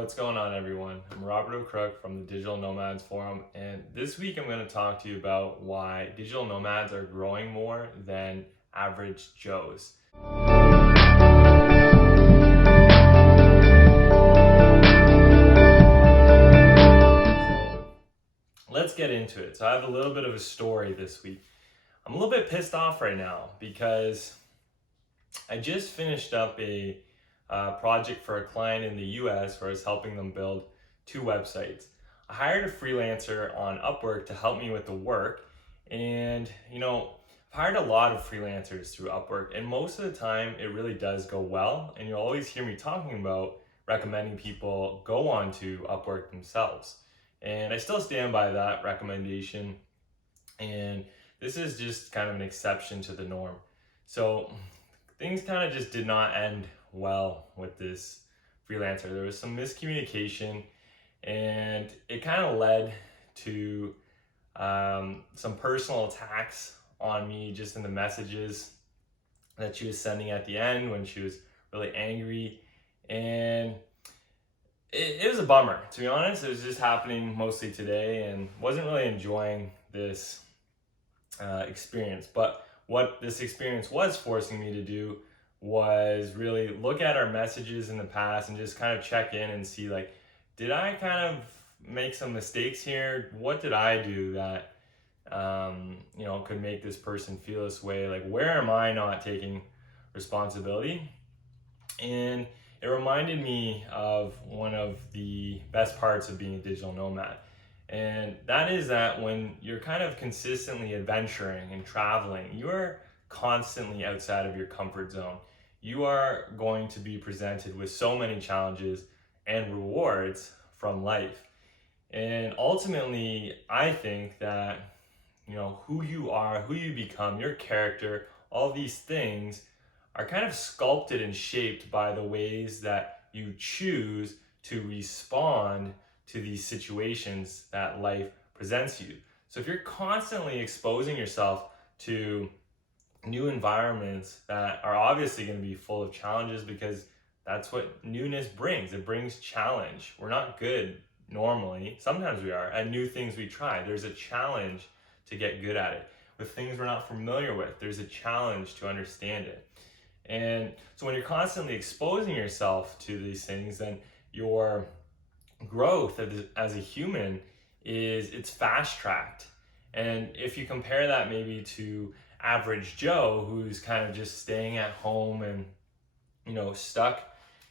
What's going on, everyone? I'm Robert O'Crook from the Digital Nomads Forum, and this week I'm going to talk to you about why digital nomads are growing more than average Joes. Let's get into it. So I have a little bit of a story this week. I'm a little bit pissed off right now because I just finished up a project for a client in the US where I was helping them build 2 websites. I hired a freelancer on Upwork to help me with the work, and I've hired a lot of freelancers through Upwork, and most of the time it really does go well, and you'll always hear me talking about recommending people go on to Upwork themselves. And I still stand by that recommendation, and this is just kind of an exception to the norm. So things kind of just did not end well with this freelancer. There was some miscommunication, and it kind of led to some personal attacks on me just in the messages that she was sending at the end when she was really angry. And it was a bummer, to be honest. It was just happening mostly today, and wasn't really enjoying this experience. But what this experience was forcing me to do was really look at our messages in the past and just kind of check in and see, like, did I kind of make some mistakes here? What did I do that could make this person feel this way? Like, where am I not taking responsibility? And it reminded me of one of the best parts of being a digital nomad. And that is that when you're kind of consistently adventuring and traveling, you are constantly outside of your comfort zone. You are going to be presented with so many challenges and rewards from life. And ultimately, I think that, who you are, who you become, your character, all these things are kind of sculpted and shaped by the ways that you choose to respond to these situations that life presents you. So if you're constantly exposing yourself to new environments that are obviously going to be full of challenges, because that's what newness brings. It brings challenge. We're not good normally. Sometimes we are at new things we try. There's a challenge to get good at it. With things we're not familiar with, there's a challenge to understand it. And so when you're constantly exposing yourself to these things, then your growth as a human it's fast tracked. And if you compare that maybe to average Joe, who's kind of just staying at home and stuck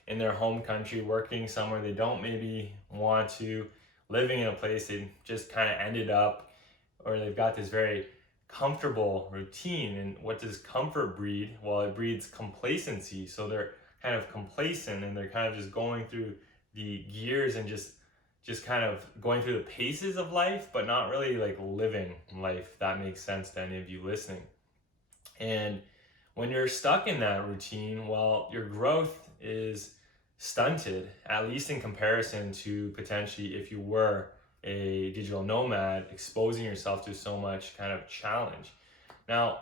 in their home country, working somewhere they don't maybe want to, living in a place they just kind of ended up, or they've got this very comfortable routine. And what does comfort breed? Well, it breeds complacency. So they're kind of complacent, and they're kind of just going through the gears and just kind of going through the paces of life, but not really like living life, if that makes sense to any of you listening. And when you're stuck in that routine, well, your growth is stunted, at least in comparison to potentially if you were a digital nomad exposing yourself to so much kind of challenge. Now,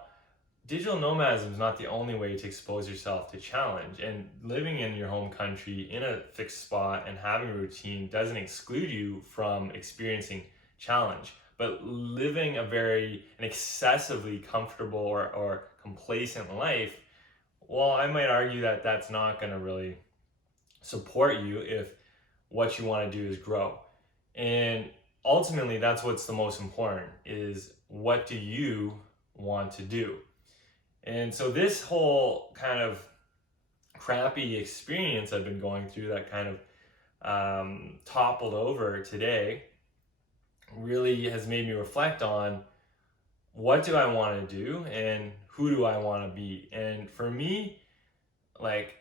digital nomadism is not the only way to expose yourself to challenge, and living in your home country in a fixed spot and having a routine doesn't exclude you from experiencing challenge. But living an excessively comfortable or complacent life, well, I might argue that that's not going to really support you if what you want to do is grow. And ultimately, that's what's the most important, is what do you want to do? And so this whole kind of crappy experience I've been going through that kind of toppled over today really has made me reflect on what do I want to do and who do I want to be. And for me, like,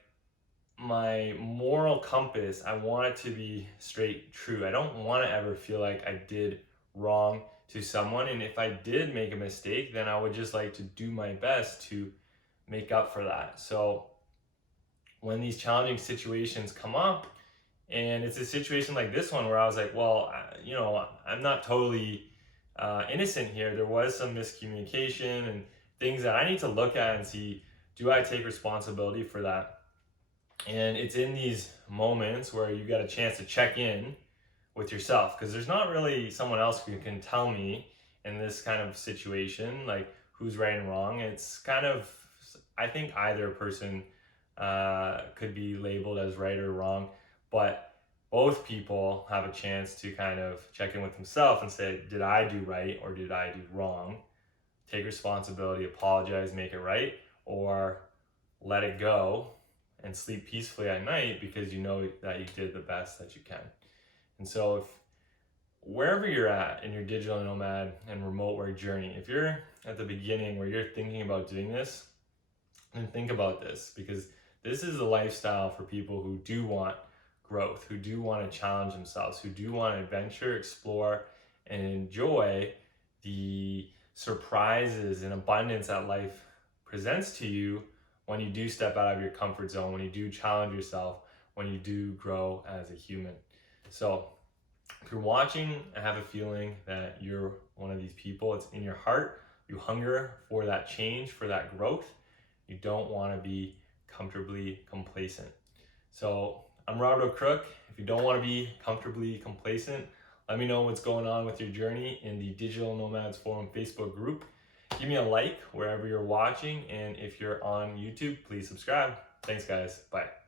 my moral compass, I want it to be straight true. I don't want to ever feel like I did wrong to someone, and if I did make a mistake, then I would just like to do my best to make up for that. So when these challenging situations come up, and it's a situation like this one where I was like, well, I'm not totally innocent here. There was some miscommunication and things that I need to look at and see, do I take responsibility for that? And it's in these moments where you get a chance to check in with yourself, because there's not really someone else who can tell me in this kind of situation like who's right and wrong. It's kind of, I think either person could be labeled as right or wrong, but both people have a chance to kind of check in with themselves and say, did I do right or did I do wrong? Take responsibility, apologize, make it right, or let it go and sleep peacefully at night because you know that you did the best that you can. And so if wherever you're at in your digital nomad and remote work journey, if you're at the beginning where you're thinking about doing this, then think about this, because this is a lifestyle for people who do want growth, who do want to challenge themselves, who do want to adventure, explore, and enjoy the surprises and abundance that life presents to you when you do step out of your comfort zone, when you do challenge yourself, when you do grow as a human. So if you're watching, I have a feeling that you're one of these people. It's in your heart. You hunger for that change, for that growth. You don't want to be comfortably complacent. So I'm Robert O'Crook. If you don't want to be comfortably complacent, let me know what's going on with your journey in the Digital Nomads Forum Facebook group. Give me a like wherever you're watching, and if you're on YouTube, please subscribe. Thanks, guys. Bye.